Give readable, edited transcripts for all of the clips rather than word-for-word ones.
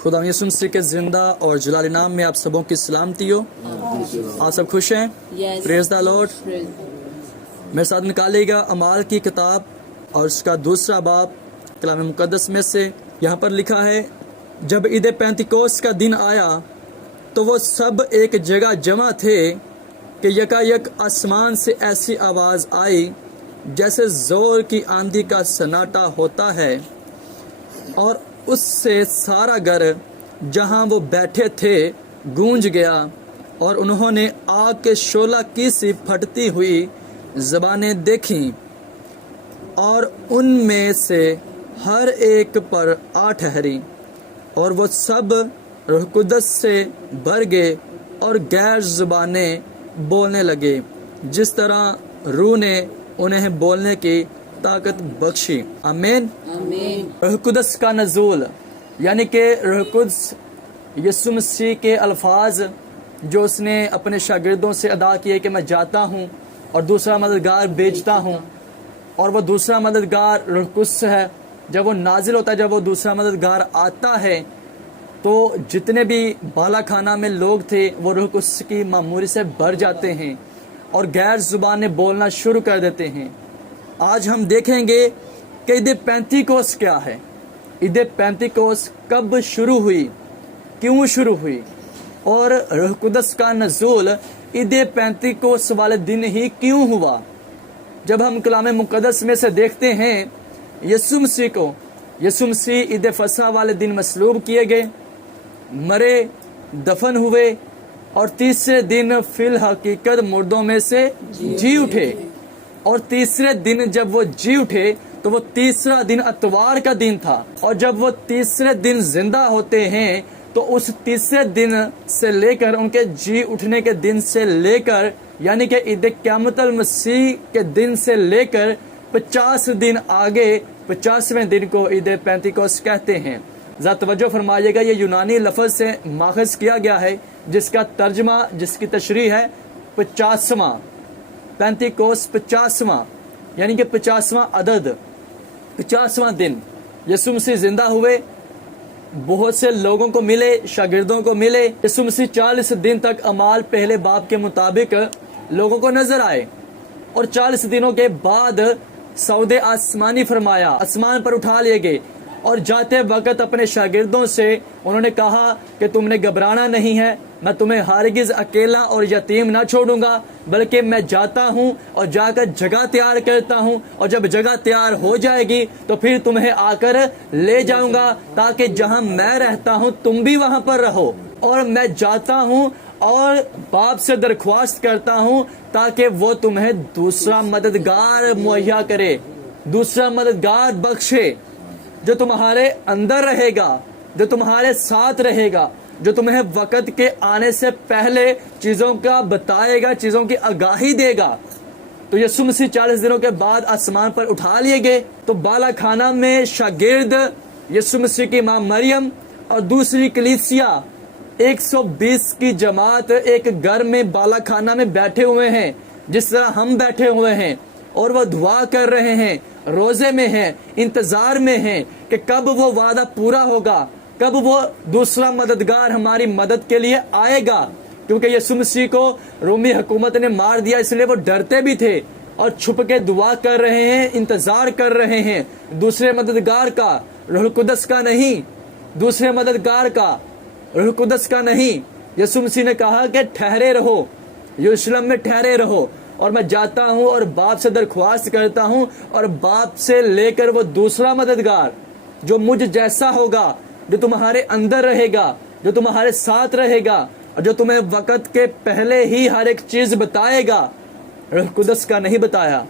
खुदा यीशु मसीह के जिंदा और जलाली नाम में आप सबों की सलामती हो। आप सब खुश हैं? Praise the Lord. मेरे साथ निकालेगा अमाल की किताब और उसका दूसरा बाब कलाम मुकद्दस में से। यहाँ पर लिखा है, जब ईद पेंतिकोस्त का दिन आया तो वो सब एक जगह जमा थे कि यकायक आसमान से ऐसी आवाज़ आई जैसे जोर की आंधी का सन्नाटा होता है, और उससे सारा घर जहां वो बैठे थे गूंज गया, और उन्होंने आग के शोला की सी फटती हुई ज़बानें देखीं, और उनमें से हर एक पर आ ठहरी, और वो सब रूह कुदस से भर गए और गैर ज़ुबानें बोलने लगे, जिस तरह रूह ने उन्हें बोलने की ताकत बख्शी। आमीन। रूह कुदस का नज़ूल यानी कि रूह कुदस यीशु मसीह के अल्फाज जो उसने अपने शागिर्दों से अदा किए कि मैं जाता हूँ और दूसरा मददगार भेजता हूँ, और वो दूसरा मददगार रूह कुदस है। जब वो नाजिल होता है, जब वो दूसरा मददगार आता है, तो जितने भी बाला खाना में लोग थे वो रूह कुदस की मामूरी से भर जाते हैं और गैर ज़ुबानें बोलना शुरू कर देते हैं। आज हम देखेंगे कि ईद पेंतिकोस्त क्या है, ईद पेंतिकोस्त कब शुरू हुई, क्यों शुरू हुई, और रूह कुदस का नज़ूल ईद पेंतिकोस्त वाले दिन ही क्यों हुआ। जब हम कलाम मुकद्दस में से देखते हैं, यीशु मसीह ईद फसह वाले दिन मसलूब किए गए, मरे, दफन हुए, और तीसरे दिन फिल हकीकत मुर्दों में से जी उठे। और तीसरे दिन जब वो जी उठे तो वो तीसरा दिन अतवार का दिन था, और जब वो तीसरे दिन जिंदा होते हैं तो उस तीसरे दिन से लेकर उनके जी उठने के दिन से लेकर यानी कि ईद क़यामतुल मसीह के दिन से लेकर 50 दिन आगे 50वें दिन को ईद पेंतिकोस्त कहते हैं। ज़रा तवज्जो फरमाइएगा, ये यूनानी लफ्ज़ से माखज़ किया गया है जिसका तर्जमा, जिसकी तशरीह है 50वां। पेंतिकोस्त 50वां यानी कि 50वां अदद, 50वां दिन। यीशु मसीह जिंदा हुए, बहुत से लोगों को मिले, शागिर्दों को मिले। यीशु मसीह 40 दिन तक अमाल पहले बाब के मुताबिक लोगों को नजर आए, और 40 दिनों के बाद सौदे आसमानी फरमाया, आसमान पर उठा लिए गए, और जाते वक्त अपने शागिर्दों से उन्होंने कहा कि तुमने घबराना नहीं है, मैं तुम्हें हरगिज़ अकेला और यतीम ना छोड़ूंगा, बल्कि मैं जाता हूँ और जाकर जगह तैयार करता हूँ, और जब जगह तैयार हो जाएगी तो फिर तुम्हें आकर ले जाऊंगा, ताकि जहाँ मैं रहता हूँ तुम भी वहाँ पर रहो। और मैं जाता हूँ और बाप से दरख्वास्त करता हूँ ताकि वो तुम्हें दूसरा मददगार मुहैया करे, दूसरा मददगार बख्शे, जो तुम्हारे अंदर रहेगा, जो तुम्हारे साथ रहेगा, जो तुम्हें वक्त के आने से पहले चीज़ों का बताएगा, चीज़ों की आगाही देगा। तो यीशु मसीह 40 दिनों के बाद आसमान पर उठा लिए गए। तो बाला खाना में शागिर्द यीशु मसीह की माँ मरियम और दूसरी कलीसिया 120 की जमात एक घर में बाला खाना में बैठे हुए हैं, जिस तरह हम बैठे हुए हैं, और वो दुआ कर रहे हैं, रोजे में हैं, इंतजार में हैं कि कब वो वादा पूरा होगा, कब वो दूसरा मददगार हमारी मदद के लिए आएगा। क्योंकि यीशु मसीह को रोमी हुकूमत ने मार दिया, इसलिए वो डरते भी थे और छुप के दुआ कर रहे हैं, इंतजार कर रहे हैं दूसरे मददगार का, रूह कुदस का नहीं, दूसरे मददगार का, रूह कुदस का नहीं। यीशु मसीह ने कहा कि ठहरे रहो, यरूशलेम में ठहरे रहो, और मैं जाता हूँ और बाप से दरख्वास्त करता हूँ, और बाप से लेकर वो दूसरा मददगार जो मुझ जैसा होगा, जो तुम्हारे अंदर रहेगा, जो तुम्हारे साथ रहेगा, और जो तुम्हें वक्त के पहले ही हर एक चीज बताएगा। रूह कुदस का नहीं बताया,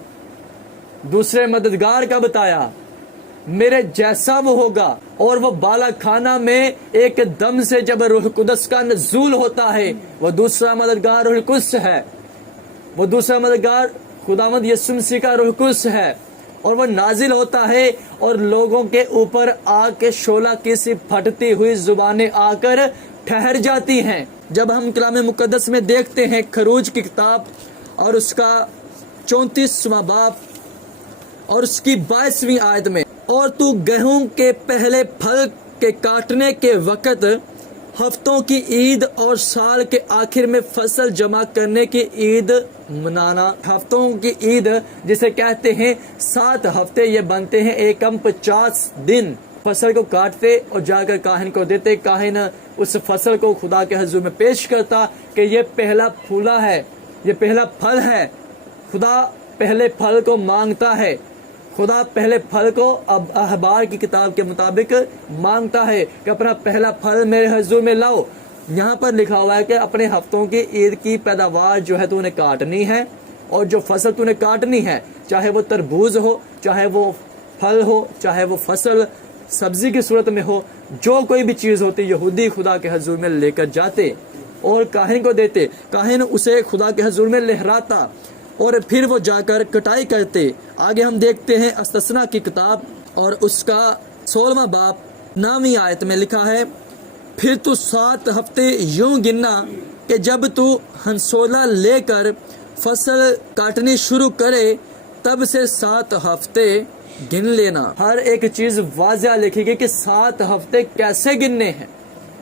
दूसरे मददगार का बताया, मेरे जैसा वो होगा। और वो बाला खाना में एक दम से जब रूह कुदस का नज़ूल होता है, वो दूसरा मददगार रूह कुदस है, वो दूसरा मददगार खुदावंद यीशु मसीह का रूह कुदस है, और वो नाजिल होता है और लोगों के ऊपर आग के शोला की सी फटती हुई जुबानें आकर ठहर जाती हैं। जब हम कलाम मुकद्दस में देखते हैं खरूज की किताब और उसका 34वां बाब और उसकी 22वीं आयत में, और तू गेहूं के पहले फल کہ کاٹنے کے وقت ہفتوں کی عید اور سال کے آخر میں فصل جمع کرنے کی عید منانا. ہفتوں کی عید جسے کہتے ہیں 7 ہفتے یہ بنتے ہیں ایکم 50 دن. فصل کو کاٹتے اور جا کر کاہن کو دیتے. کاہن اس فصل کو خدا کے حضور میں پیش کرتا کہ یہ پہلا پھولا ہے, یہ پہلا پھل ہے. خدا پہلے پھل کو مانگتا ہے. خدا پہلے پھل کو اب احبار کی کتاب کے مطابق مانگتا ہے کہ اپنا پہلا پھل میرے حضور میں لاؤ. یہاں پر لکھا ہوا ہے کہ اپنے ہفتوں کی عید کی پیداوار جو ہے تو نے کاٹنی ہے, اور جو فصل تو نے کاٹنی ہے, چاہے وہ تربوز ہو, چاہے وہ پھل ہو, چاہے وہ فصل سبزی کی صورت میں ہو, جو کوئی بھی چیز ہوتی یہودی خدا کے حضور میں لے کر جاتے اور کاہن کو دیتے. کاہن اسے خدا کے حضور میں لہراتا اور پھر وہ جا کر کٹائی کرتے. آگے ہم دیکھتے ہیں استثنا کی کتاب اور اس کا 16واں باب 9ویں آیت میں لکھا ہے, پھر تو 7 ہفتے یوں گننا کہ جب تو ہنسولا لے کر فصل کاٹنی شروع کرے تب سے 7 ہفتے گن لینا. ہر ایک چیز واضح لکھی گئی کہ 7 ہفتے کیسے گننے ہیں.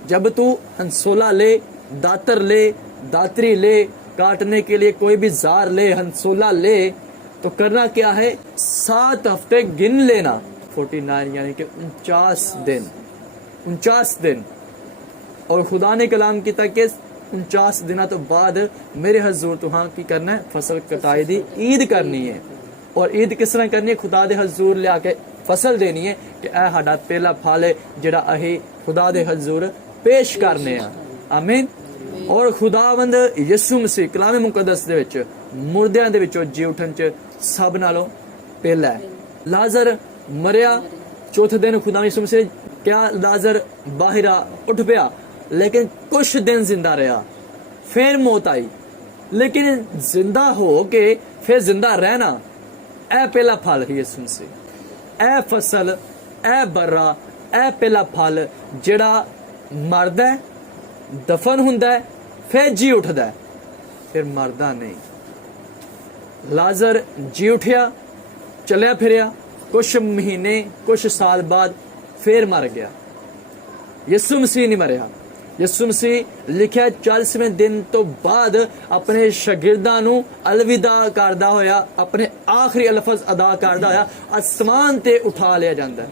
جب تو ہنسولا لے, داتر لے, داتری لے, کاٹنے کے لیے کوئی بھی زار لے, ہنسولا لے, تو کرنا کیا ہے, 7 ہفتے گن لینا. 49 یعنی کہ 49 دن. 49 دن. اور خدا نے کلام کی تک 49 دنوں تو بعد میرے حضور تو ہاں کی کرنا ہے, فصل کٹائی دی عید کرنی ہے. اور عید کس طرح کرنی ہے, خدا دے حضور لے آ کے فصل دینی ہے کہ اے ہاڈا پہلا پھل ہے جڑا اہی خدا دے حضور پیش کرنے ہیں. آمین. اور خداوند یسوع مسیح کلام مقدس دے وچ مردیاں دے وچوں جی اٹھن چ سب نالوں پہلا ہے. لازر مریا, چوتھے دن خدا یسوع مسیح کیا لازر باہر اٹھ پیا, لیکن کچھ دن زندہ رہا, پھر موت آئی. لیکن زندہ ہو کے پھر زندہ رہنا, اے پہلا پھل ہے یسوع مسیح, اے فصل, اے برا, اے پہلا پھل جڑا مرد ہے, دفن ہوندا ہے, پھر جی اٹھدا ہے, پھر مردا نہیں. لازر جی اٹھیا, چلیا پھریا, کچھ مہینے کچھ سال بعد پھر مر گیا. یسوع مسیح نہیں مریا. یسوع مسیح لکھیا 40ویں دن تو بعد اپنے شاگرداں نو الوداع کردا ہویا, اپنے آخری الفظ ادا کردا ہویا آسمان تے اٹھا لیا جاندا ہے,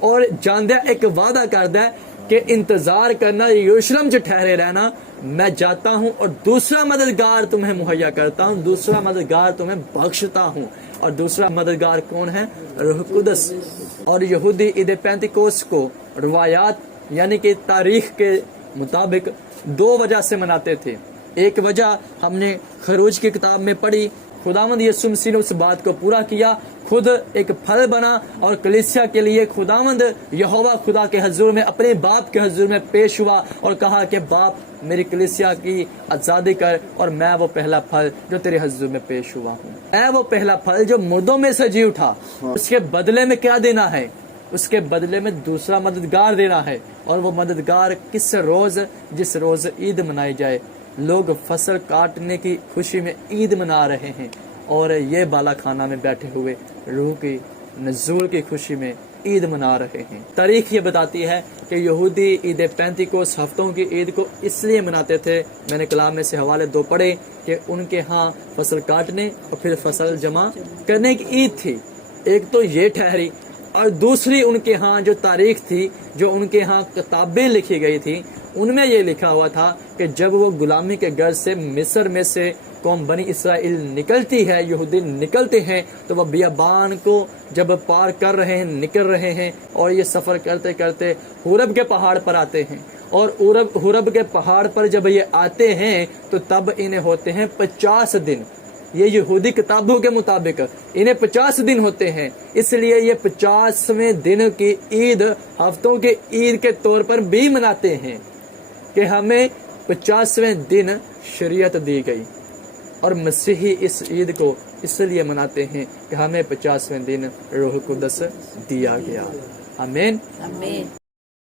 اور جاندے ایک وعدہ کردا ہے کہ انتظار کرنا, یروشلم چ ٹھہرے رہنا, میں جاتا ہوں اور دوسرا مددگار تمہیں مہیا کرتا ہوں, دوسرا مددگار تمہیں بخشتا ہوں. اور دوسرا مددگار کون ہے, روح قدس. اور یہودی عید پینتیکوس کو روایات یعنی کہ تاریخ کے مطابق 2 وجہ سے مناتے تھے. ایک وجہ ہم نے خروج کی کتاب میں پڑھی, خداوند یسوع مسیح نے اس بات کو پورا کیا, خود ایک پھل بنا اور کلیسیا کے لیے خداوند یہوہ خدا کے حضور میں اپنے باپ کے حضور میں پیش ہوا اور کہا کہ باپ میری کلیسیا کی آزادی کر, اور میں وہ پہلا پھل جو تیرے حضور میں پیش ہوا ہوں, میں وہ پہلا پھل جو مردوں میں سے جی اٹھا. اس کے بدلے میں کیا دینا ہے, اس کے بدلے میں دوسرا مددگار دینا ہے. اور وہ مددگار کس روز, جس روز عید منائی جائے. لوگ فصل کاٹنے کی خوشی میں عید منا رہے ہیں, اور یہ بالا خانہ میں بیٹھے ہوئے روح کی نزول کی خوشی میں عید منا رہے ہیں. تاریخ یہ بتاتی ہے کہ یہودی عید پینتیکوس ہفتوں کی عید کو اس لیے مناتے تھے, میں نے کلام میں سے حوالے 2 پڑھے کہ ان کے ہاں فصل کاٹنے اور پھر فصل جمع کرنے کی عید تھی. ایک تو یہ ٹھہری, اور دوسری ان کے ہاں جو تاریخ تھی, جو ان کے ہاں کتابیں لکھی گئی تھی, ان میں یہ لکھا ہوا تھا کہ جب وہ غلامی کے گھر سے مصر میں سے قوم بنی اسرائیل نکلتی ہے, یہودی نکلتے ہیں, تو وہ بیابان کو جب پار کر رہے ہیں, نکل رہے ہیں, اور یہ سفر کرتے کرتے حورب کے پہاڑ پر آتے ہیں. اور حورب کے پہاڑ پر جب یہ آتے ہیں تو تب انہیں ہوتے ہیں 50 دن. یہ یہودی کتابوں کے مطابق انہیں 50 دن ہوتے ہیں, اس لیے یہ 50ویں دن کی عید ہفتوں کے عید کے طور پر بھی مناتے ہیں کہ ہمیں 50ویں دن شریعت دی گئی. اور مسیحی اس عید کو اس لیے مناتے ہیں کہ ہمیں 50ویں دن روح قدس دیا گیا. آمین.